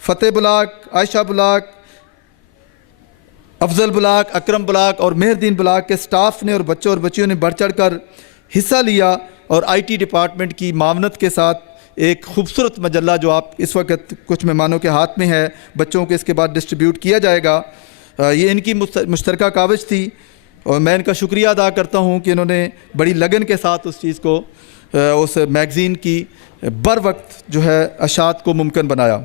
فتح block, عائشہ block, افضل block, اکرم block اور مہردین block کے staff نے اور بچوں اور بچیوں نے بڑھ چڑھ کر حصہ لیا، اور آئی ٹی ڈپارٹمنٹ کی معاونت کے ساتھ ایک خوبصورت مجلہ جو آپ اس وقت کچھ مہمانوں کے ہاتھ میں ہے، بچوں کے اس کے بعد ڈسٹریبیوٹ کیا جائے گا، یہ ان کی مشترکہ کاوش تھی، اور میں ان کا شکریہ ادا کرتا ہوں کہ انہوں نے بڑی لگن کے ساتھ اس چیز کو، اس میگزین کی بر وقت جو ہے اشاعت کو ممکن بنایا۔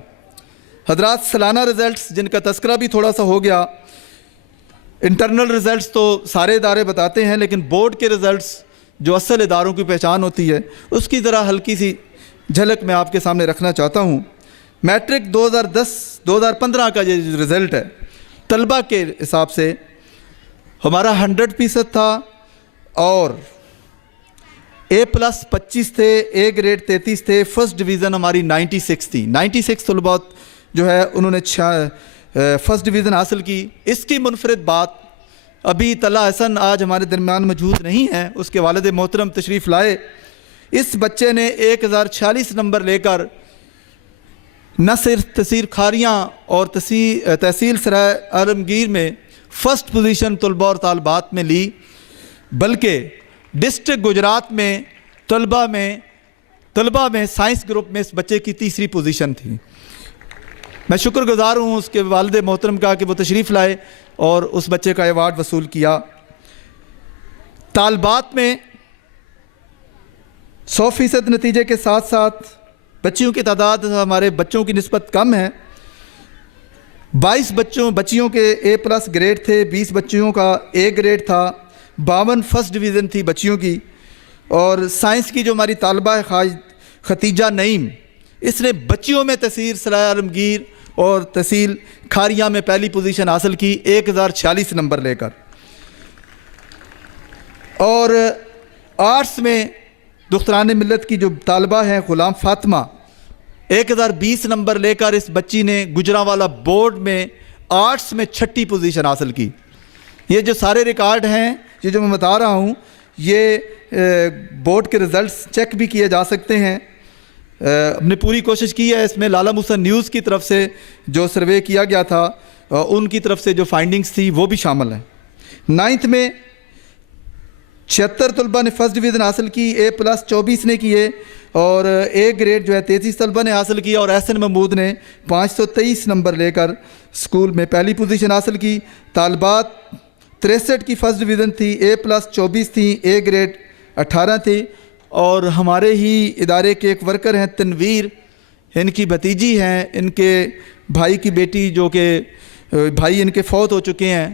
حضرات، سالانہ رزلٹس جن کا تذکرہ بھی تھوڑا سا ہو گیا، انٹرنل رزلٹس تو سارے ادارے بتاتے ہیں، لیکن بورڈ کے رزلٹس جو اصل اداروں کی پہچان ہوتی ہے اس کی ذرا ہلکی سی جھلک میں آپ کے سامنے رکھنا چاہتا ہوں۔ میٹرک 2015 کا یہ رزلٹ ہے، طلبہ کے حساب سے ہمارا 100% تھا، اور A+ 25 تھے، A گریڈ 33 تھے، فرسٹ ڈویژن ہماری 96 تھی۔ 96 طلباء جو ہے انہوں نے فرسٹ ڈویژن حاصل کی۔ اس کی منفرد بات، ابھی طلحہ حسن آج ہمارے درمیان موجود نہیں ہیں، اس کے والد محترم تشریف لائے۔ اس بچے نے 1046 نمبر لے کر نہ صرف تحصیل کھاریاں اور تحصیل سرائے عالمگیر میں فرسٹ پوزیشن طلباء اور طالبات میں لی، بلکہ ڈسٹرکٹ گجرات میں طلبہ میں سائنس گروپ میں اس بچے کی تیسری پوزیشن تھی۔ میں شکر گزار ہوں اس کے والد محترم کا کہ وہ تشریف لائے اور اس بچے کا ایوارڈ وصول کیا۔ طالبات میں 100% نتیجے کے ساتھ ساتھ بچیوں کی تعداد ہمارے بچوں کی نسبت کم ہے۔ 22 بچیوں کے A+ گریڈ تھے، 20 بچیوں کا A گریڈ تھا، 52 فرسٹ ڈویژن تھی بچیوں کی۔ اور سائنس کی جو ہماری طالبہ ہے ختیجہ نعیم، اس نے بچیوں میں تحصیل سرائے عالمگیر اور تحصیل کھاریاں میں پہلی پوزیشن حاصل کی 1046 نمبر لے کر۔ اور آرٹس میں دختران ملت کی جو طالبہ ہیں غلام فاطمہ، 1020 نمبر لے کر اس بچی نے گجرانوالہ بورڈ میں آرٹس میں 6ٹھی پوزیشن حاصل کی۔ یہ جو سارے ریکارڈ ہیں، یہ جو میں بتا رہا ہوں، یہ بورڈ کے رزلٹس چیک بھی کیے جا سکتے ہیں۔ ہم نے پوری کوشش کی ہے، اس میں لالہ موسیٰ نیوز کی طرف سے جو سروے کیا گیا تھا ان کی طرف سے جو فائنڈنگز تھی وہ بھی شامل ہیں۔ 9th میں 76 طلبہ نے فرسٹ ڈویژن حاصل کی، A+ 24 نے کیے، اور A گریڈ جو ہے 33 طلبہ نے حاصل کیا، اور احسن محمود نے 523 نمبر لے کر اسکول میں پہلی پوزیشن حاصل کی۔ طالبات 63 کی فرسٹ ڈویژن تھی، A+ 24 تھی، A گریڈ 18 تھی۔ اور ہمارے ہی ادارے کے ایک ورکر ہیں تنویر، ان کی بھتیجی ہیں، ان کے بھائی کی بیٹی جو کہ بھائی ان کے فوت ہو چکے ہیں،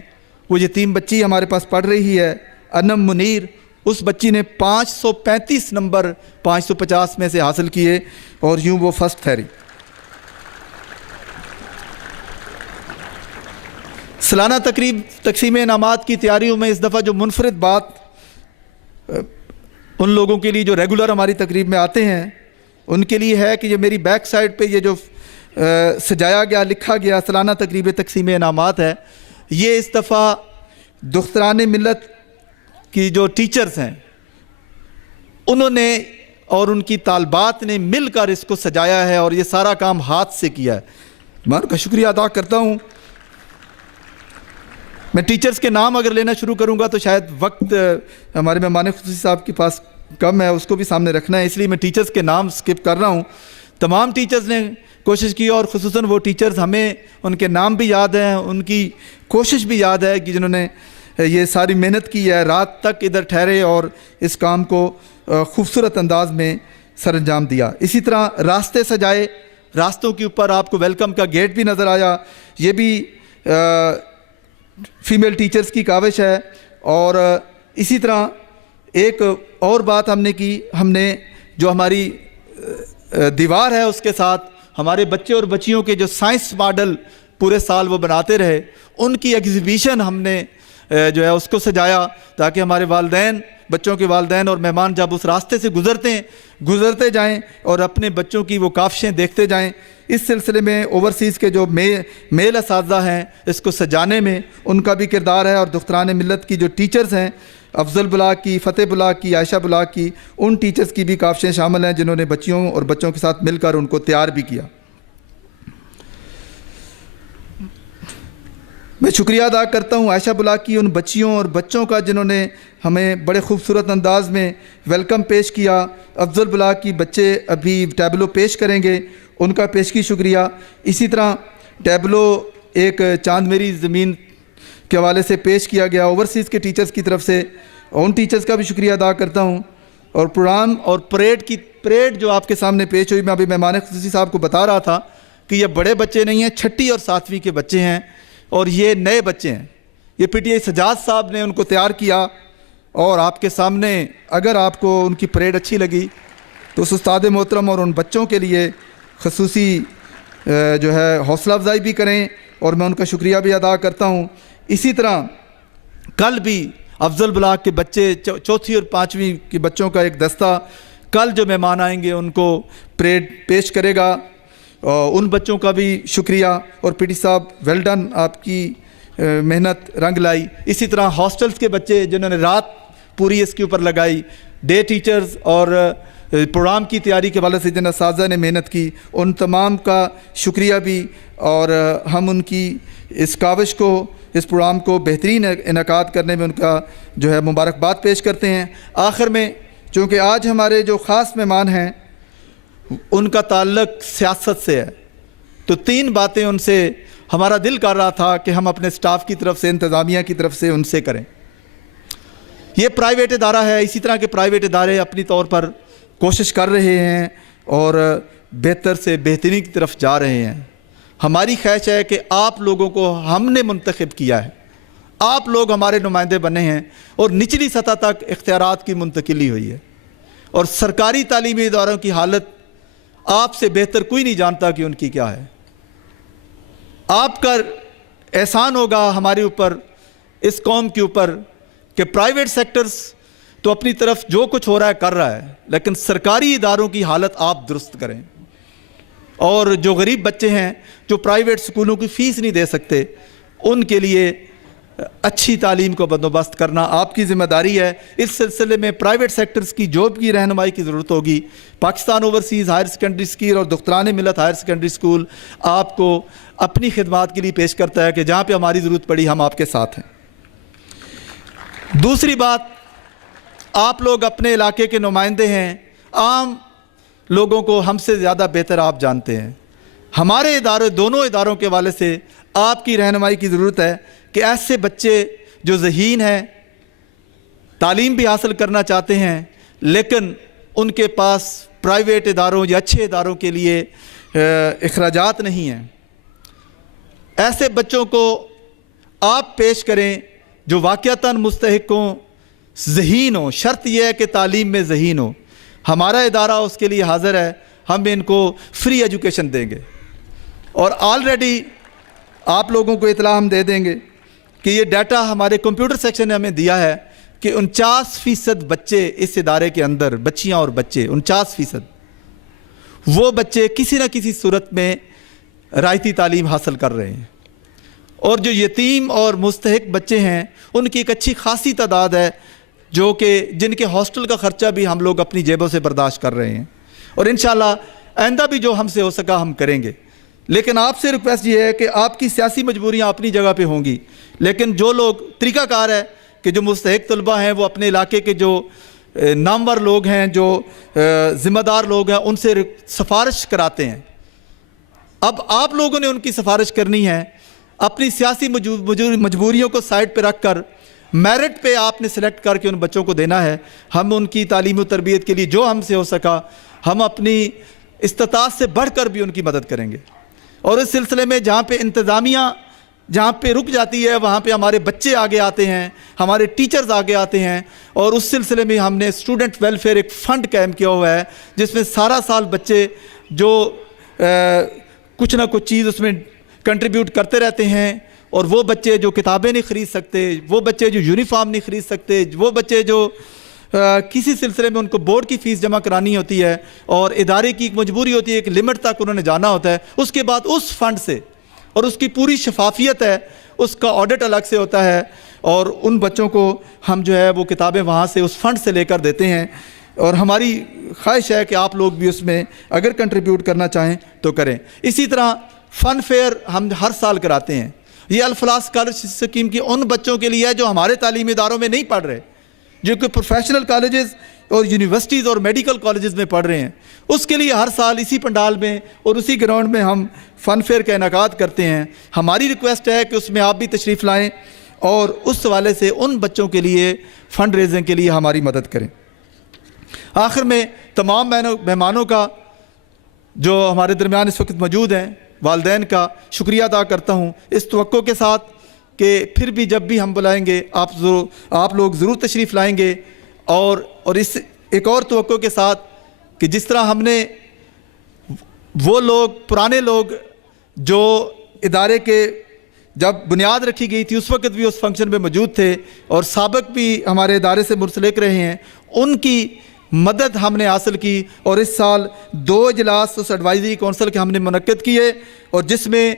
وہ یتیم بچی ہمارے پاس پڑھ رہی ہے، انم منیر، اس بچی نے 535 نمبر 550 میں سے حاصل کیے، اور یوں وہ فرسٹ ٹھہری۔ سالانہ تقسیم انعامات کی تیاریوں میں اس دفعہ جو منفرد بات ان لوگوں کے لیے جو ریگولر ہماری تقریب میں آتے ہیں ان کے لیے ہے کہ یہ میری بیک سائڈ پہ یہ جو سجایا گیا، لکھا گیا سالانہ تقریب تقسیم انعامات ہے، یہ اس دفعہ دختران ملت کی جو ٹیچرز ہیں انہوں نے اور ان کی طالبات نے مل کر اس کو سجایا ہے، اور یہ سارا کام ہاتھ سے کیا ہے۔ میں ان کا شکریہ ادا کرتا ہوں۔ میں ٹیچرز کے نام اگر لینا شروع کروں گا تو شاید وقت ہمارے مہمان خصوصی صاحب کے پاس کم ہے، اس کو بھی سامنے رکھنا ہے، اس لیے میں ٹیچرز کے نام سکپ کر رہا ہوں۔ تمام ٹیچرز نے کوشش کی، اور خصوصاً وہ ٹیچرز ہمیں ان کے نام بھی یاد ہیں، ان کی کوشش بھی یاد ہے کہ جنہوں نے یہ ساری محنت کی ہے، رات تک ادھر ٹھہرے اور اس کام کو خوبصورت انداز میں سر انجام دیا۔ اسی طرح راستے سجائے، راستوں کے اوپر آپ کو ویلکم کا گیٹ بھی نظر آیا، یہ بھی فیمیل ٹیچرز کی کاوش ہے۔ اور اسی طرح ایک اور بات ہم نے کی، ہم نے جو ہماری دیوار ہے اس کے ساتھ ہمارے بچے اور بچیوں کے جو سائنس ماڈل پورے سال وہ بناتے رہے، ان کی ایگزیبیشن ہم نے جو ہے اس کو سجایا، تاکہ ہمارے والدین، بچوں کے والدین اور مہمان جب اس راستے سے گزرتے جائیں اور اپنے بچوں کی وہ کاوشیں دیکھتے جائیں۔ اس سلسلے میں اوورسیز کے جو میل اساتذہ ہیں اس کو سجانے میں ان کا بھی کردار ہے، اور دختران ملت کی جو ٹیچرز ہیں، افضل بلاک کی، فتح بلاک کی، عائشہ بلاک کی، ان ٹیچرز کی بھی کاوشیں شامل ہیں جنہوں نے بچیوں اور بچوں کے ساتھ مل کر ان کو تیار بھی کیا۔ میں شکریہ ادا کرتا ہوں عائشہ بلاک کی ان بچیوں اور بچوں کا جنہوں نے ہمیں بڑے خوبصورت انداز میں ویلکم پیش کیا۔ افضل بلاک کی بچے ابھی ٹیبلو پیش کریں گے، ان کا پیشگی شکریہ۔ اسی طرح ٹیبلو ایک چاند میری زمین کے حوالے سے پیش کیا گیا اوورسیز کے ٹیچرز کی طرف سے، ان ٹیچرز کا بھی شکریہ ادا کرتا ہوں۔ اور پروگرام اور پریڈ جو آپ کے سامنے پیش ہوئی، میں ابھی مہمان خصوصی صاحب کو بتا رہا تھا کہ یہ بڑے بچے نہیں ہیں، 6ٹھی اور 7ویں کے بچے ہیں اور یہ نئے بچے ہیں۔ یہ پی ٹی آئی سجاد صاحب نے ان کو تیار کیا اور آپ کے سامنے اگر آپ کو ان کی پریڈ اچھی لگی تو اس استاد محترم اور ان بچوں کے لیے خصوصی جو ہے حوصلہ افزائی بھی کریں اور میں ان کا شکریہ بھی ادا کرتا ہوں۔ اسی طرح کل بھی افضل بلاک کے بچے 4تھی اور 5ویں کے بچوں کا ایک دستہ کل جو مہمان آئیں گے ان کو پریڈ پیش کرے گا، ان بچوں کا بھی شکریہ۔ اور پی ٹی صاحب ویل ڈن، آپ کی محنت رنگ لائی۔ اسی طرح ہاسٹلز کے بچے جنہوں نے رات پوری اس کے اوپر لگائی، ڈے ٹیچرز اور پروگرام کی تیاری کے حوالے سے جن اساتذہ نے محنت کی، ان تمام کا شکریہ بھی، اور ہم ان کی اس کاوش کو، اس پروگرام کو بہترین انعقاد کرنے میں ان کا جو ہے مبارکباد پیش کرتے ہیں۔ آخر میں چونکہ آج ہمارے جو خاص مہمان ہیں ان کا تعلق سیاست سے ہے، تو 3 باتیں ان سے ہمارا دل کر رہا تھا کہ ہم اپنے سٹاف کی طرف سے، انتظامیہ کی طرف سے ان سے کریں۔ یہ پرائیویٹ ادارہ ہے، اسی طرح کے پرائیویٹ ادارے اپنی طور پر کوشش کر رہے ہیں اور بہتر سے بہترین کی طرف جا رہے ہیں۔ ہماری خواہش ہے کہ آپ لوگوں کو ہم نے منتخب کیا ہے، آپ لوگ ہمارے نمائندے بنے ہیں اور نچلی سطح تک اختیارات کی منتقلی ہوئی ہے، اور سرکاری تعلیمی اداروں کی حالت آپ سے بہتر کوئی نہیں جانتا کہ ان کی کیا ہے۔ آپ کا احسان ہوگا ہمارے اوپر، اس قوم کے اوپر، کہ پرائیویٹ سیکٹرز تو اپنی طرف جو کچھ ہو رہا ہے کر رہا ہے، لیکن سرکاری اداروں کی حالت آپ درست کریں۔ اور جو غریب بچے ہیں جو پرائیویٹ سکولوں کی فیس نہیں دے سکتے، ان کے لیے اچھی تعلیم کو بندوبست کرنا آپ کی ذمہ داری ہے۔ اس سلسلے میں پرائیویٹ سیکٹرز کی جو بھی رہنمائی کی ضرورت ہوگی، Pakistan overseas higher secondary school اور دختران ملت ہائر سیکنڈری اسکول آپ کو اپنی خدمات کے لیے پیش کرتا ہے کہ جہاں پہ ہماری ضرورت پڑی ہم آپ کے ساتھ ہیں۔ دوسری بات، آپ لوگ اپنے علاقے کے نمائندے ہیں، عام لوگوں کو ہم سے زیادہ بہتر آپ جانتے ہیں۔ ہمارے ادارے، دونوں اداروں کے حوالے سے آپ کی رہنمائی کی ضرورت ہے کہ ایسے بچے جو ذہین ہیں، تعلیم بھی حاصل کرنا چاہتے ہیں، لیکن ان کے پاس پرائیویٹ اداروں یا اچھے اداروں کے لیے اخراجات نہیں ہیں، ایسے بچوں کو آپ پیش کریں جو واقعتاً مستحق ہوں، ذہین ہوں۔ شرط یہ ہے کہ تعلیم میں ذہین ہو۔ ہمارا ادارہ اس کے لیے حاضر ہے، ہم ان کو فری ایجوکیشن دیں گے، اور آلریڈی آپ لوگوں کو اطلاع ہم دے دیں گے کہ یہ ڈیٹا ہمارے کمپیوٹر سیکشن نے ہمیں دیا ہے کہ 49% بچے اس ادارے کے اندر، بچیاں اور بچے 49%، وہ بچے کسی نہ کسی صورت میں رعایتی تعلیم حاصل کر رہے ہیں، اور جو یتیم اور مستحق بچے ہیں ان کی ایک اچھی خاصی تعداد ہے جو کہ جن کے ہاسٹل کا خرچہ بھی ہم لوگ اپنی جیبوں سے برداشت کر رہے ہیں، اور انشاءاللہ آئندہ بھی جو ہم سے ہو سکا ہم کریں گے۔ لیکن آپ سے ریکویسٹ یہ ہے کہ آپ کی سیاسی مجبوریاں اپنی جگہ پہ ہوں گی، لیکن جو لوگ، طریقہ کار ہے کہ جو مستحق طلبہ ہیں وہ اپنے علاقے کے جو نامور لوگ ہیں، جو ذمہ دار لوگ ہیں، ان سے سفارش کراتے ہیں۔ اب آپ لوگوں نے ان کی سفارش کرنی ہے، اپنی سیاسی مجبوریوں کو سائڈ پہ رکھ کر میرٹ پہ آپ نے سلیکٹ کر کے ان بچوں کو دینا ہے۔ ہم ان کی تعلیم و تربیت کے لیے جو ہم سے ہو سکا ہم اپنی استطاعت سے بڑھ کر بھی ان کی مدد کریں گے، اور اس سلسلے میں جہاں پہ انتظامیہ جہاں پہ رک جاتی ہے وہاں پہ ہمارے بچے آگے آتے ہیں، ہمارے ٹیچرز آگے آتے ہیں، اور اس سلسلے میں ہم نے اسٹوڈنٹ ویلفیئر ایک فنڈ قائم کیا ہوا ہے جس میں سارا سال بچے جو کچھ نہ کچھ چیز اس میں کنٹریبیوٹ کرتے رہتے ہیں، اور وہ بچے جو کتابیں نہیں خرید سکتے، وہ بچے جو یونیفارم نہیں خرید سکتے، وہ بچے جو کسی سلسلے میں ان کو بورڈ کی فیس جمع کرانی ہوتی ہے اور ادارے کی ایک مجبوری ہوتی ہے، ایک لمٹ تک انہوں نے جانا ہوتا ہے، اس کے بعد اس فنڈ سے، اور اس کی پوری شفافیت ہے، اس کا آڈٹ الگ سے ہوتا ہے، اور ان بچوں کو ہم جو ہے وہ کتابیں وہاں سے اس فنڈ سے لے کر دیتے ہیں، اور ہماری خواہش ہے کہ آپ لوگ بھی اس میں اگر کنٹریبیوٹ کرنا چاہیں تو کریں۔ اسی طرح فن فیئر ہم ہر سال کراتے ہیں۔ یہ الفلاح اسکالرشپ اسکیم کی ان بچوں کے لیے ہے جو ہمارے تعلیمی اداروں میں نہیں پڑھ رہے، جو کہ پروفیشنل کالجز اور یونیورسٹیز اور میڈیکل کالجز میں پڑھ رہے ہیں. اس کے لیے ہر سال اسی پنڈال میں اور اسی گراؤنڈ میں ہم فن فیئر کا انعقاد کرتے ہیں. ہماری ریکویسٹ ہے کہ اس میں آپ بھی تشریف لائیں اور اس حوالے سے ان بچوں کے لیے فنڈ ریزنگ کے لیے ہماری مدد کریں. آخر میں تمام مہمانوں کا جو ہمارے درمیان اس وقت موجود ہیں، والدین کا شکریہ ادا کرتا ہوں، اس توقع کے ساتھ کہ پھر بھی جب بھی ہم بلائیں گے آپ لوگ ضرور تشریف لائیں گے، اور اس ایک اور توقع کے ساتھ کہ جس طرح ہم نے وہ لوگ پرانے لوگ جو ادارے کے جب بنیاد رکھی گئی تھی اس وقت بھی اس فنکشن میں موجود تھے اور سابق بھی ہمارے ادارے سے منسلک رہے ہیں، ان کی مدد ہم نے حاصل کی. اور اس سال 2 اجلاس اس ایڈوائزری کونسل کے ہم نے منعقد کیے اور جس میں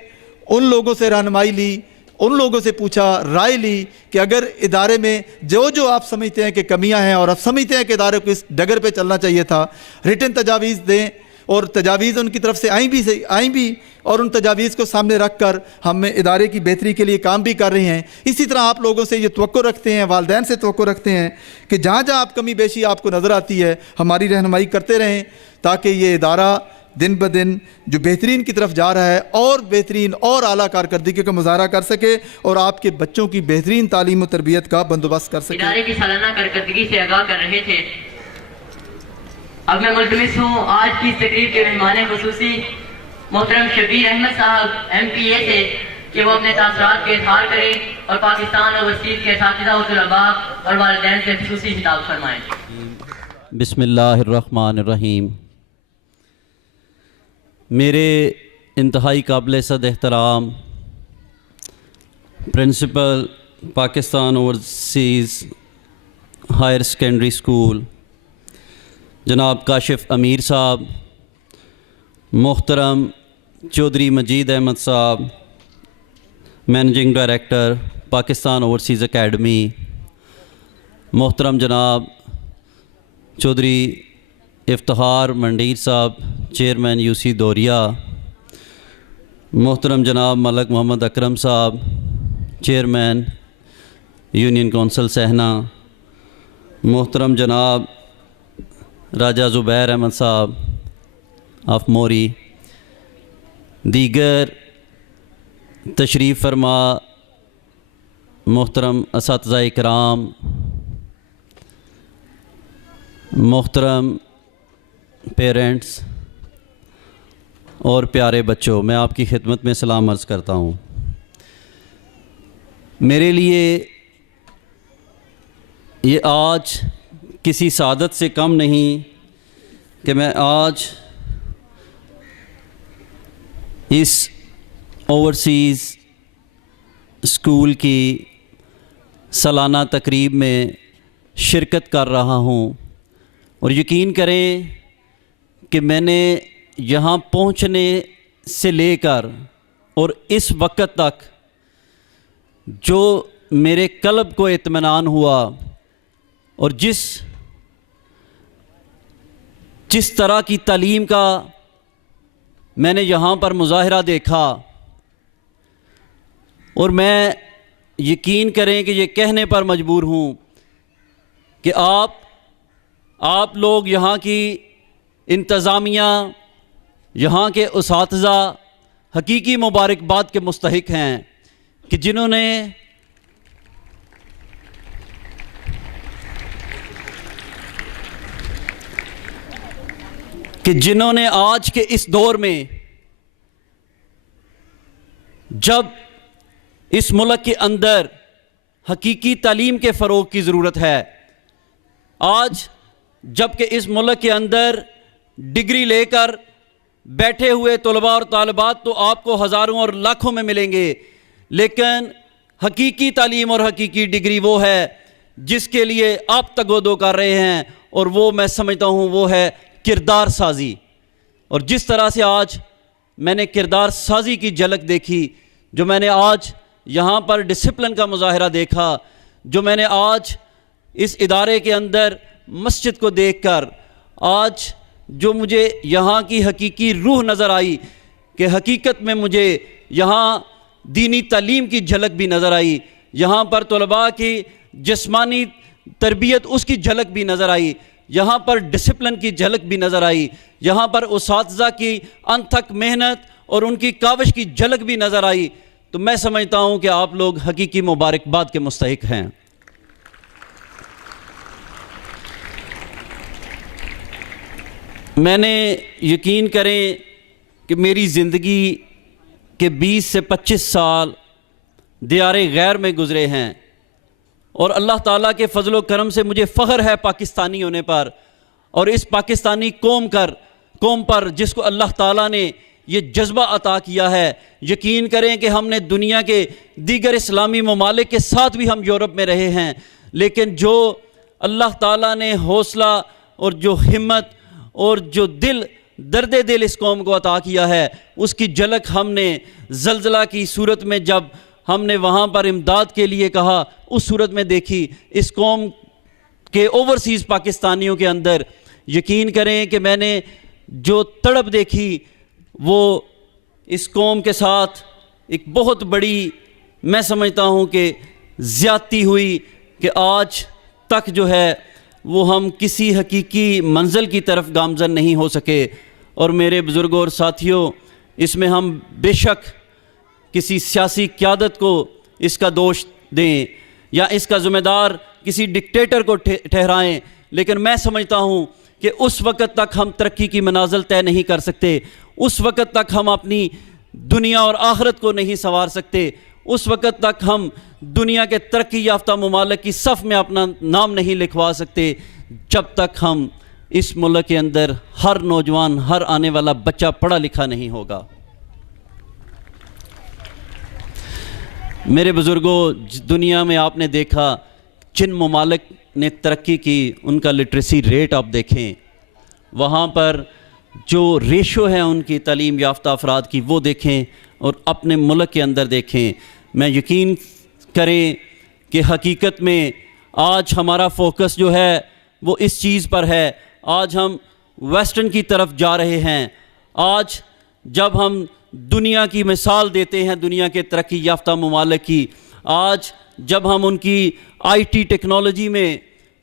ان لوگوں سے رہنمائی لی، ان لوگوں سے پوچھا، رائے لی کہ اگر ادارے میں جو آپ سمجھتے ہیں کہ کمیاں ہیں اور آپ سمجھتے ہیں کہ ادارے کو اس ڈگر پہ چلنا چاہیے تھا، ریٹن تجاویز دیں. اور تجاویز ان کی طرف سے آئیں بھی اور ان تجاویز کو سامنے رکھ کر ہم ادارے کی بہتری کے لیے کام بھی کر رہے ہیں. اسی طرح آپ لوگوں سے یہ توقع رکھتے ہیں، والدین سے توقع رکھتے ہیں کہ جہاں جہاں آپ کمی بیشی آپ کو نظر آتی ہے ہماری رہنمائی کرتے رہیں تاکہ یہ ادارہ دن بدن جو بہترین کی طرف جا رہا ہے اور بہترین اور اعلیٰ کارکردگی کا مظاہرہ کر سکے اور آپ کے بچوں کی بہترین تعلیم و تربیت کا بندوبست کر سکے. ادارے کی سالانہ کارکردگی سے آگاہ کر رہے تھے. اب میں ملتمس ہوں آج کی اس تقریب کے مہمان خصوصی محترم شبیر احمد صاحب MPA سے کہ وہ اپنے تاثرات کے اظہار کریں اور پاکستان اور اوورسیز کے اساتذہ و طلباء اور والدین سے خصوصی خطاب فرمائیں. بسم اللہ الرحمن الرحیم. میرے انتہائی قابل صد احترام principal Pakistan overseas higher secondary school جناب کاشف امیر صاحب، محترم چودھری مجید احمد صاحب، managing director Pakistan overseas academy, محترم جناب چودھری افتخار منڈیر صاحب، چیئرمین UC دوریا، محترم جناب ملک محمد اکرم صاحب، چیئرمین یونین کونسل سہنا، محترم جناب راجہ زبیر احمد صاحب آف موری، دیگر تشریف فرما محترم اساتذہ اکرام، محترم پیرنٹس اور پیارے بچوں، میں آپ کی خدمت میں سلام عرض کرتا ہوں. میرے لیے یہ آج کسی سعادت سے کم نہیں کہ میں آج اس اوورسیز اسکول کی سالانہ تقریب میں شرکت کر رہا ہوں. اور یقین کریں کہ میں نے یہاں پہنچنے سے لے کر اور اس وقت تک جو میرے قلب کو اطمینان ہوا اور جس طرح کی تعلیم کا میں نے یہاں پر مظاہرہ دیکھا، اور میں یقین کریں کہ یہ کہنے پر مجبور ہوں کہ آپ لوگ یہاں کی انتظامیہ، یہاں کے اساتذہ حقیقی مبارکباد کے مستحق ہیں کہ جنہوں نے آج کے اس دور میں جب اس ملک کے اندر حقیقی تعلیم کے فروغ کی ضرورت ہے، آج جب کہ اس ملک کے اندر ڈگری لے کر بیٹھے ہوئے طلباء اور طالبات تو آپ کو ہزاروں اور لاکھوں میں ملیں گے، لیکن حقیقی تعلیم اور حقیقی ڈگری وہ ہے جس کے لیے آپ تگودو کر رہے ہیں، اور وہ میں سمجھتا ہوں وہ ہے کردار سازی. اور جس طرح سے آج میں نے کردار سازی کی جھلک دیکھی، جو میں نے آج یہاں پر ڈسپلن کا مظاہرہ دیکھا، جو میں نے آج اس ادارے کے اندر مسجد کو دیکھ کر آج جو مجھے یہاں کی حقیقی روح نظر آئی کہ حقیقت میں مجھے یہاں دینی تعلیم کی جھلک بھی نظر آئی، یہاں پر طلباء کی جسمانی تربیت اس کی جھلک بھی نظر آئی، یہاں پر ڈسپلن کی جھلک بھی نظر آئی، یہاں پر اساتذہ کی انتھک محنت اور ان کی کاوش کی جھلک بھی نظر آئی۔ تو میں سمجھتا ہوں کہ آپ لوگ حقیقی مبارکباد کے مستحق ہیں۔ میں نے یقین کریں کہ میری زندگی کے 20 سے 25 سال دیار غیر میں گزرے ہیں، اور اللہ تعالیٰ کے فضل و کرم سے مجھے فخر ہے پاکستانی ہونے پر، اور اس پاکستانی قوم پر جس کو اللہ تعالیٰ نے یہ جذبہ عطا کیا ہے۔ یقین کریں کہ ہم نے دنیا کے دیگر اسلامی ممالک کے ساتھ بھی ہم یورپ میں رہے ہیں، لیکن جو اللہ تعالیٰ نے حوصلہ اور جو ہمت اور جو درد دل اس قوم کو عطا کیا ہے، اس کی جھلک ہم نے زلزلہ کی صورت میں جب ہم نے وہاں پر امداد کے لیے کہا، اس صورت میں دیکھی اس قوم کے اوورسیز پاکستانیوں کے اندر۔ یقین کریں کہ میں نے جو تڑپ دیکھی وہ اس قوم کے ساتھ ایک بہت بڑی، میں سمجھتا ہوں کہ زیادتی ہوئی کہ آج تک جو ہے وہ ہم کسی حقیقی منزل کی طرف گامزن نہیں ہو سکے۔ اور میرے بزرگوں اور ساتھیوں، اس میں ہم بے شک کسی سیاسی قیادت کو اس کا دوش دیں یا اس کا ذمہ دار کسی ڈکٹیٹر کو ٹھہرائیں، لیکن میں سمجھتا ہوں کہ اس وقت تک ہم ترقی کی منازل طے نہیں کر سکتے، اس وقت تک ہم اپنی دنیا اور آخرت کو نہیں سنوار سکتے، اس وقت تک ہم دنیا کے ترقی یافتہ ممالک کی صف میں اپنا نام نہیں لکھوا سکتے، جب تک ہم اس ملک کے اندر ہر نوجوان، ہر آنے والا بچہ پڑھا لکھا نہیں ہوگا۔ میرے بزرگوں، دنیا میں آپ نے دیکھا جن ممالک نے ترقی کی ان کا لٹریسی ریٹ آپ دیکھیں، وہاں پر جو ریشو ہے ان کی تعلیم یافتہ افراد کی وہ دیکھیں، اور اپنے ملک کے اندر دیکھیں۔ میں یقین کریں کہ حقیقت میں آج ہمارا فوکس جو ہے وہ اس چیز پر ہے، آج ہم ویسٹرن کی طرف جا رہے ہیں۔ آج جب ہم دنیا کی مثال دیتے ہیں، دنیا کے ترقی یافتہ ممالک کی، آج جب ہم ان کی آئی ٹی ٹیکنالوجی میں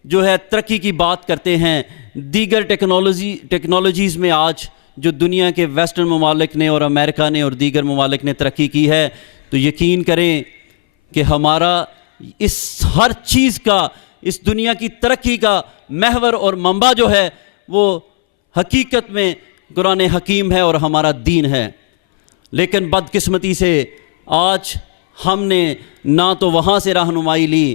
جو ہے ترقی کی بات کرتے ہیں، دیگر ٹیکنالوجیز میں آج جو دنیا کے ویسٹرن ممالک نے اور امریکہ نے اور دیگر ممالک نے ترقی کی ہے، تو یقین کریں کہ ہمارا اس ہر چیز کا، اس دنیا کی ترقی کا محور اور منبع جو ہے وہ حقیقت میں قرآن حکیم ہے اور ہمارا دین ہے۔ لیکن بدقسمتی سے آج ہم نے نہ تو وہاں سے رہنمائی لی،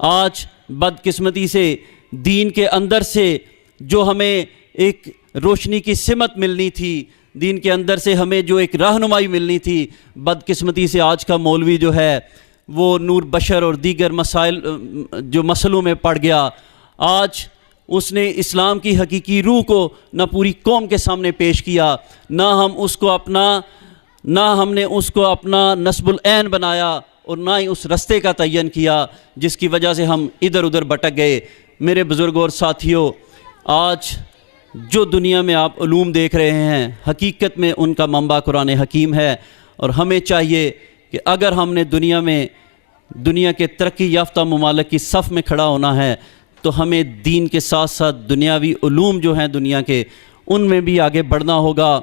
آج بدقسمتی سے دین کے اندر سے جو ہمیں ایک روشنی کی سمت ملنی تھی، دین کے اندر سے ہمیں جو ایک رہنمائی ملنی تھی، بدقسمتی سے آج کا مولوی جو ہے وہ نور بشر اور دیگر مسئلوں میں پڑ گیا۔ آج اس نے اسلام کی حقیقی روح کو نہ پوری قوم کے سامنے پیش کیا، نہ ہم نے اس کو اپنا نصب العین بنایا، اور نہ ہی اس رستے کا تعین کیا جس کی وجہ سے ہم ادھر ادھر بھٹک گئے۔ میرے بزرگوں اور ساتھیوں، آج جو دنیا میں آپ علوم دیکھ رہے ہیں، حقیقت میں ان کا منبع قرآن حکیم ہے، اور ہمیں چاہیے کہ اگر ہم نے دنیا کے ترقی یافتہ ممالک کی صف میں کھڑا ہونا ہے تو ہمیں دین کے ساتھ ساتھ دنیاوی علوم جو ہیں دنیا کے، ان میں بھی آگے بڑھنا ہوگا،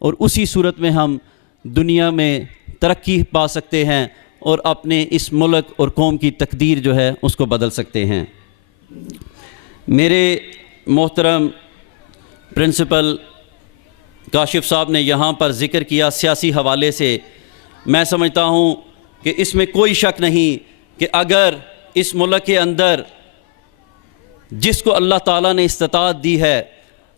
اور اسی صورت میں ہم دنیا میں ترقی پا سکتے ہیں اور اپنے اس ملک اور قوم کی تقدیر جو ہے اس کو بدل سکتے ہیں۔ میرے محترم پرنسپل کاشف صاحب نے یہاں پر ذکر کیا سیاسی حوالے سے، میں سمجھتا ہوں کہ اس میں کوئی شک نہیں کہ اگر اس ملک کے اندر جس کو اللہ تعالیٰ نے استطاعت دی ہے،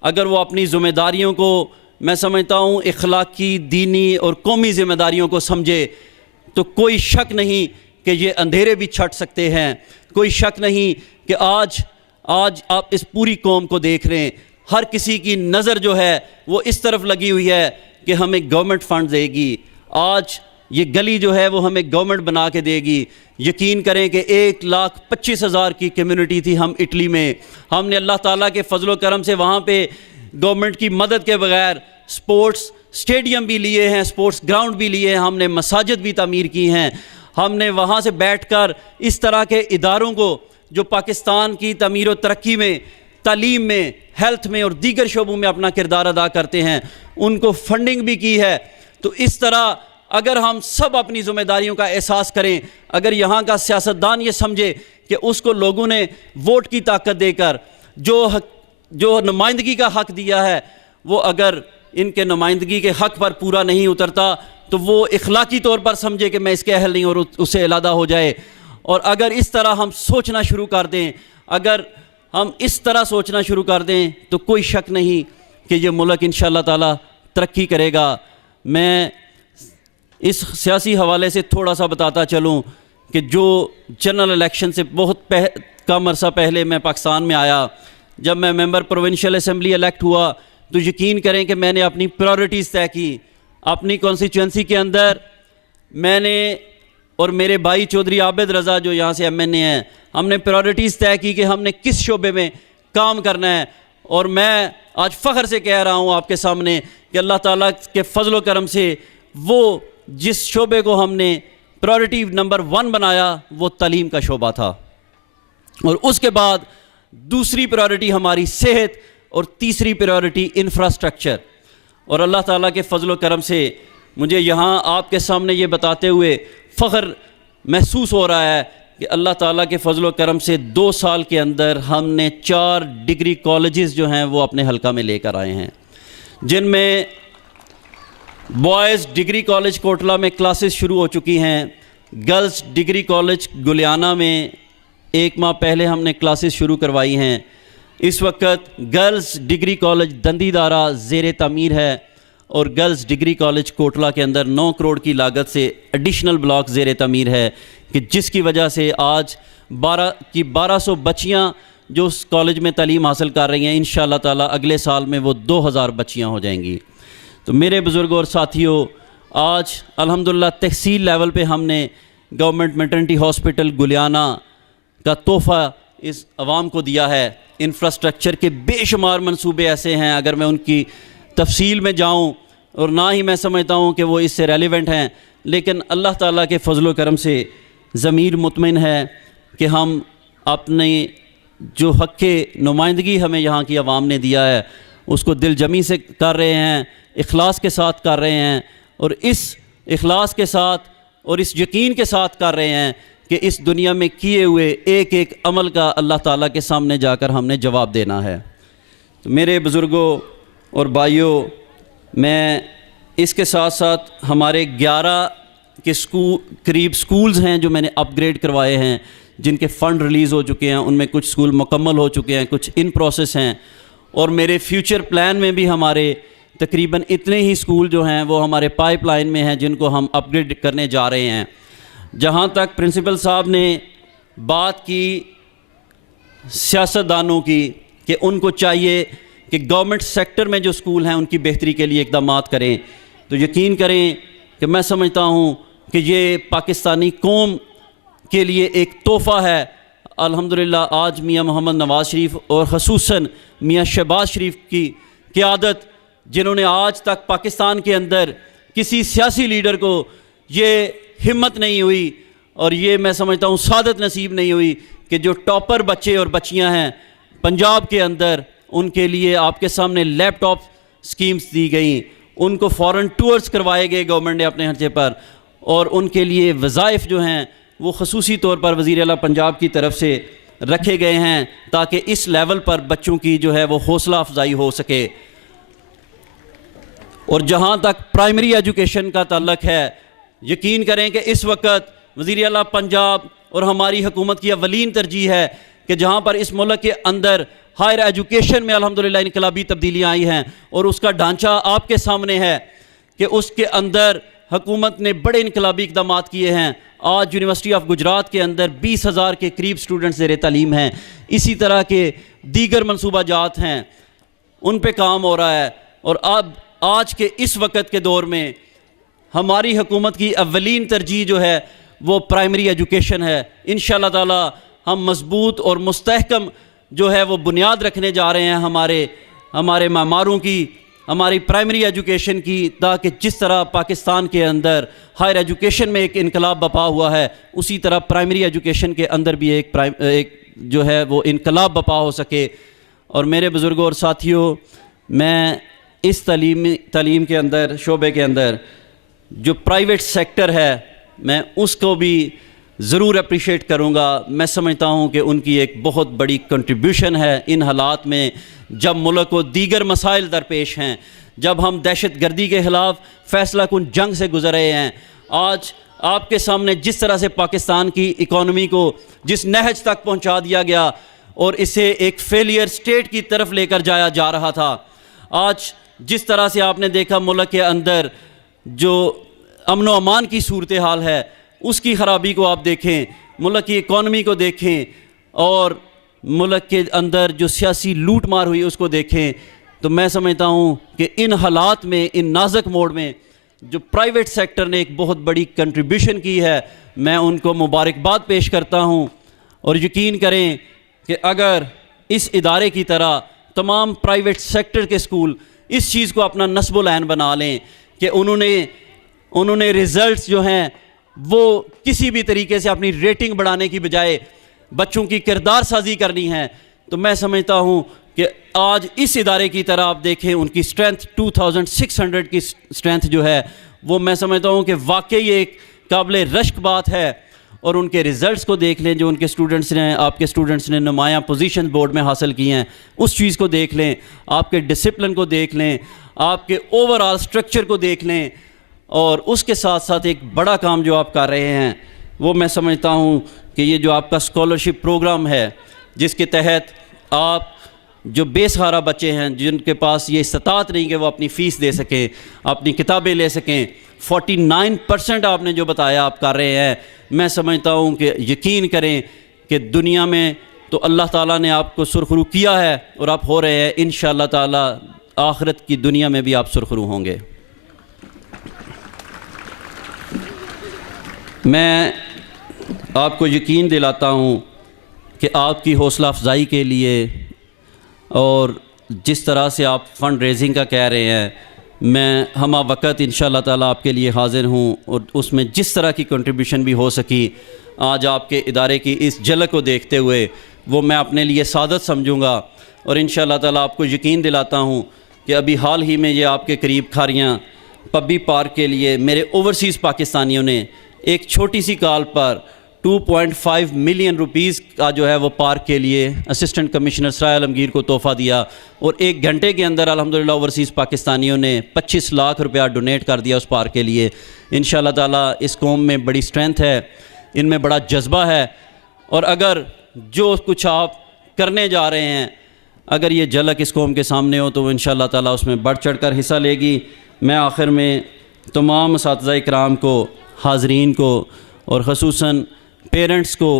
اگر وہ اپنی ذمہ داریوں کو، میں سمجھتا ہوں اخلاقی، دینی اور قومی ذمہ داریوں کو سمجھے، تو کوئی شک نہیں کہ یہ اندھیرے بھی چھٹ سکتے ہیں۔ کوئی شک نہیں کہ آج آپ اس پوری قوم کو دیکھ رہے ہیں، ہر کسی کی نظر جو ہے وہ اس طرف لگی ہوئی ہے کہ ہمیں گورنمنٹ فنڈ دے گی، آج یہ گلی جو ہے وہ ہمیں گورنمنٹ بنا کے دے گی۔ یقین کریں کہ 1,25,000 کی کمیونٹی تھی ہم اٹلی میں، ہم نے اللہ تعالیٰ کے فضل و کرم سے وہاں پہ گورنمنٹ کی مدد کے بغیر سپورٹس اسٹیڈیم بھی لیے ہیں, سپورٹس گراؤنڈ بھی لیے ہیں, ہم نے مساجد بھی تعمیر کی ہیں, ہم نے وہاں سے بیٹھ کر اس طرح کے اداروں کو جو پاکستان کی تعمیر و ترقی میں, تعلیم میں, ہیلتھ میں اور دیگر شعبوں میں اپنا کردار ادا کرتے ہیں, ان کو فنڈنگ بھی کی ہے. تو اس طرح اگر ہم سب اپنی ذمہ داریوں کا احساس کریں, اگر یہاں کا سیاستدان یہ سمجھے کہ اس کو لوگوں نے ووٹ کی طاقت دے کر جو نمائندگی کا حق دیا ہے, وہ اگر ان کے نمائندگی کے حق پر پورا نہیں اترتا تو وہ اخلاقی طور پر سمجھے کہ میں اس کے اہل نہیں اور اس سے علیحدہ ہو جائے. اور اگر اس طرح ہم سوچنا شروع کر دیں, اگر ہم اس طرح سوچنا شروع کر دیں تو کوئی شک نہیں کہ یہ ملک انشاءاللہ تعالی ترقی کرے گا. میں اس سیاسی حوالے سے تھوڑا سا بتاتا چلوں کہ جو جنرل الیکشن سے بہت کم عرصہ پہلے میں پاکستان میں آیا, جب میں ممبر پروونشل اسمبلی الیکٹ ہوا تو یقین کریں کہ میں نے اپنی پرائرٹیز طے کی. اپنی کانسٹیچوئنسی کے اندر میں نے اور میرے بھائی چودھری عابد رضا جو یہاں سے ایم این اے ہیں, ہم نے پرائرٹیز طے کی کہ ہم نے کس شعبے میں کام کرنا ہے. اور میں آج فخر سے کہہ رہا ہوں آپ کے سامنے کہ اللہ تعالیٰ کے فضل و کرم سے وہ جس شعبے کو ہم نے پرائرٹی نمبر 1 بنایا وہ تعلیم کا شعبہ تھا, اور اس کے بعد دوسری پرائرٹی ہماری صحت اور تیسری پرائرٹی انفراسٹرکچر. اور اللہ تعالیٰ کے فضل و کرم سے مجھے یہاں آپ کے سامنے یہ بتاتے ہوئے فخر محسوس ہو رہا ہے کہ اللہ تعالیٰ کے فضل و کرم سے 2 سال کے اندر ہم نے 4 ڈگری کالجز جو ہیں وہ اپنے حلقہ میں لے کر آئے ہیں, جن میں بوائز ڈگری کالج کوٹلہ میں کلاسز شروع ہو چکی ہیں. گرلز ڈگری کالج گلیانہ میں 1 ماہ پہلے ہم نے کلاسز شروع کروائی ہیں. اس وقت گرلز ڈگری کالج دندی دارہ زیر تعمیر ہے, اور گرلز ڈگری کالج کوٹلہ کے اندر 9 کروڑ کی لاگت سے ایڈیشنل بلاک زیر تعمیر ہے, کہ جس کی وجہ سے آج 1200 بچیاں جو اس کالج میں تعلیم حاصل کر رہی ہیں, انشاءاللہ تعالی اگلے سال میں وہ 2000 بچیاں ہو جائیں گی. تو میرے بزرگوں اور ساتھیوں, آج الحمدللہ تحصیل لیول پہ ہم نے گورنمنٹ میٹرنٹی ہاسپٹل گلیانہ کا تحفہ اس عوام کو دیا ہے. انفراسٹرکچر کے بے شمار منصوبے ایسے ہیں, اگر میں ان کی تفصیل میں جاؤں, اور نہ ہی میں سمجھتا ہوں کہ وہ اس سے ریلیونٹ ہیں, لیکن اللہ تعالیٰ کے فضل و کرم سے ضمیر مطمئن ہے کہ ہم اپنے جو حق کے نمائندگی ہمیں یہاں کی عوام نے دیا ہے اس کو دل جمی سے کر رہے ہیں, اخلاص کے ساتھ کر رہے ہیں, اور اس اخلاص کے ساتھ اور اس یقین کے ساتھ کر رہے ہیں کہ اس دنیا میں کیے ہوئے ایک ایک عمل کا اللہ تعالیٰ کے سامنے جا کر ہم نے جواب دینا ہے. تو میرے بزرگوں اور بھائیوں, میں اس کے ساتھ ساتھ ہمارے 11 کے قریب سکولز ہیں جو میں نے اپ گریڈ کروائے ہیں, جن کے فنڈ ریلیز ہو چکے ہیں. ان میں کچھ سکول مکمل ہو چکے ہیں, کچھ ان پروسیس ہیں, اور میرے فیوچر پلان میں بھی ہمارے تقریباً اتنے ہی سکول جو ہیں وہ ہمارے پائپ لائن میں ہیں جن کو ہم اپ گریڈ کرنے جا رہے ہیں. جہاں تک پرنسپل صاحب نے بات کی سیاستدانوں کی کہ ان کو چاہیے کہ گورنمنٹ سیکٹر میں جو سکول ہیں ان کی بہتری کے لیے اقدامات کریں, تو یقین کریں کہ میں سمجھتا ہوں کہ یہ پاکستانی قوم کے لیے ایک تحفہ ہے. الحمدللہ آج میاں محمد نواز شریف اور خصوصاً میاں شہباز شریف کی قیادت, جنہوں نے آج تک پاکستان کے اندر کسی سیاسی لیڈر کو یہ ہمت نہیں ہوئی اور یہ میں سمجھتا ہوں سعادت نصیب نہیں ہوئی کہ جو ٹاپر بچے اور بچیاں ہیں پنجاب کے اندر, ان کے لیے آپ کے سامنے لیپ ٹاپ سکیمز دی گئیں, ان کو فورن ٹورز کروائے گئے گورنمنٹ نے اپنے خرچے پر, اور ان کے لیے وظائف جو ہیں وہ خصوصی طور پر وزیر اعلیٰ پنجاب کی طرف سے رکھے گئے ہیں تاکہ اس لیول پر بچوں کی جو ہے وہ حوصلہ افزائی ہو سکے. اور جہاں تک پرائمری ایجوکیشن کا تعلق ہے, یقین کریں کہ اس وقت وزیر اعلیٰ پنجاب اور ہماری حکومت کی اولین ترجیح ہے کہ جہاں پر اس ملک کے اندر ہائر ایجوکیشن میں الحمدللہ انقلابی تبدیلیاں آئی ہیں, اور اس کا ڈھانچہ آپ کے سامنے ہے کہ اس کے اندر حکومت نے بڑے انقلابی اقدامات کیے ہیں. آج یونیورسٹی آف گجرات کے اندر 20,000 کے قریب سٹوڈنٹس زیر تعلیم ہیں. اسی طرح کے دیگر منصوبہ جات ہیں, ان پہ کام ہو رہا ہے. اور اب آج کے اس وقت کے دور میں ہماری حکومت کی اولین ترجیح جو ہے وہ پرائمری ایجوکیشن ہے. انشاءاللہ تعالی ہم مضبوط اور مستحکم جو ہے وہ بنیاد رکھنے جا رہے ہیں ہمارے معماروں کی, ہماری پرائمری ایجوکیشن کی، تاکہ جس طرح پاکستان کے اندر ہائر ایجوکیشن میں ایک انقلاب بپا ہوا ہے، اسی طرح پرائمری ایجوکیشن کے اندر بھی ایک جو ہے وہ انقلاب بپا ہو سکے۔ اور میرے بزرگوں اور ساتھیوں، میں اس تعلیم کے اندر، شعبے کے اندر جو پرائیویٹ سیکٹر ہے، میں اس کو بھی ضرور اپریشیٹ کروں گا۔ میں سمجھتا ہوں کہ ان کی ایک بہت بڑی کنٹریبیوشن ہے ان حالات میں، جب ملک کو دیگر مسائل درپیش ہیں، جب ہم دہشت گردی کے خلاف فیصلہ کن جنگ سے گزر رہے ہیں۔ آج آپ کے سامنے جس طرح سے پاکستان کی اکانومی کو جس نہج تک پہنچا دیا گیا اور اسے ایک فیلئر سٹیٹ کی طرف لے کر جایا جا رہا تھا، آج جس طرح سے آپ نے دیکھا ملک کے اندر جو امن و امان کی صورتحال ہے، اس کی خرابی کو آپ دیکھیں، ملک کی اکانومی کو دیکھیں، اور ملک کے اندر جو سیاسی لوٹ مار ہوئی اس کو دیکھیں، تو میں سمجھتا ہوں کہ ان حالات میں، ان نازک موڑ میں جو پرائیویٹ سیکٹر نے ایک بہت بڑی کنٹریبیوشن کی ہے، میں ان کو مبارکباد پیش کرتا ہوں۔ اور یقین کریں کہ اگر اس ادارے کی طرح تمام پرائیویٹ سیکٹر کے اسکول اس چیز کو اپنا نصب العین بنا لیں کہ انہوں نے ریزلٹس جو ہیں وہ کسی بھی طریقے سے اپنی ریٹنگ بڑھانے کی بجائے بچوں کی کردار سازی کرنی ہے، تو میں سمجھتا ہوں کہ آج اس ادارے کی طرح آپ دیکھیں، ان کی اسٹرینتھ 2600 کی اسٹرینتھ جو ہے وہ میں سمجھتا ہوں کہ واقعی ایک قابل رشک بات ہے۔ اور ان کے ریزلٹس کو دیکھ لیں جو ان کے اسٹوڈنٹس نے، آپ کے اسٹوڈنٹس نے نمایاں پوزیشن بورڈ میں حاصل کی ہیں، اس چیز کو دیکھ لیں، آپ کے ڈسپلن کو دیکھ لیں، آپ کے اوور آل اسٹرکچر کو دیکھ لیں، اور اس کے ساتھ ساتھ ایک بڑا کام جو آپ کر رہے ہیں وہ میں سمجھتا ہوں کہ یہ جو آپ کا اسکالرشپ پروگرام ہے، جس کے تحت آپ جو بے سہارا بچے ہیں، جن کے پاس یہ استطاعت نہیں کہ وہ اپنی فیس دے سکیں، اپنی کتابیں لے سکیں، 49% آپ نے جو بتایا آپ کر رہے ہیں، میں سمجھتا ہوں کہ یقین کریں کہ دنیا میں تو اللہ تعالیٰ نے آپ کو سرخرو کیا ہے اور آپ ہو رہے ہیں، انشاءاللہ تعالیٰ آخرت کی دنیا میں بھی آپ سرخرو ہوں گے۔ میں آپ کو یقین دلاتا ہوں کہ آپ کی حوصلہ افزائی کے لیے اور جس طرح سے آپ فنڈ ریزنگ کا کہہ رہے ہیں، میں ہمہ وقت انشاءاللہ تعالیٰ آپ کے لیے حاضر ہوں، اور اس میں جس طرح کی کنٹریبیوشن بھی ہو سکی آج آپ کے ادارے کی اس جھلک کو دیکھتے ہوئے، وہ میں اپنے لیے سعادت سمجھوں گا۔ اور انشاءاللہ تعالیٰ آپ کو یقین دلاتا ہوں کہ ابھی حال ہی میں یہ آپ کے قریب کھاریاں پبی پارک کے لیے میرے اوورسیز پاکستانیوں نے ایک چھوٹی سی کال پر 2.5 ملین روپیز کا جو ہے وہ پارک کے لیے اسسٹنٹ کمشنر سرائے عالمگیر کو تحفہ دیا، اور 1 گھنٹے کے اندر الحمدللہ اوورسیز پاکستانیوں نے 25 لاکھ روپیہ ڈونیٹ کر دیا اس پارک کے لیے۔ انشاءاللہ تعالیٰ اس قوم میں بڑی سٹرینتھ ہے، ان میں بڑا جذبہ ہے، اور اگر جو کچھ آپ کرنے جا رہے ہیں، اگر یہ جھلک اس قوم کے سامنے ہو تو وہ انشاءاللہ تعالیٰ اس میں بڑھ چڑھ کر حصہ لے گی۔ میں آخر میں تمام اساتذہ اکرام کو، حاضرین کو، اور خصوصاً پیرنٹس کو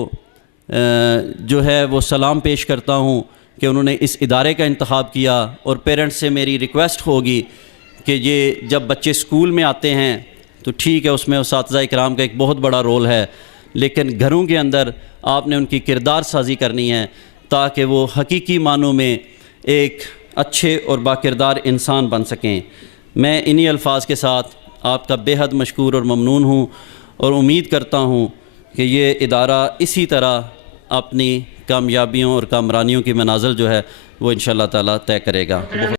جو ہے وہ سلام پیش کرتا ہوں کہ انہوں نے اس ادارے کا انتخاب کیا، اور پیرنٹس سے میری ریکویسٹ ہوگی کہ یہ جب بچے اسکول میں آتے ہیں تو ٹھیک ہے، اس میں اساتذہ اکرام کا ایک بہت بڑا رول ہے، لیکن گھروں کے اندر آپ نے ان کی کردار سازی کرنی ہے تاکہ وہ حقیقی معنوں میں ایک اچھے اور باکردار انسان بن سکیں۔ میں انہی الفاظ کے ساتھ آپ کا بے حد مشکور اور ممنون ہوں، اور امید کرتا ہوں کہ یہ ادارہ اسی طرح اپنی کامیابیوں اور کامرانیوں کی منازل جو ہے وہ انشاءاللہ تعالیٰ طے کرے گا۔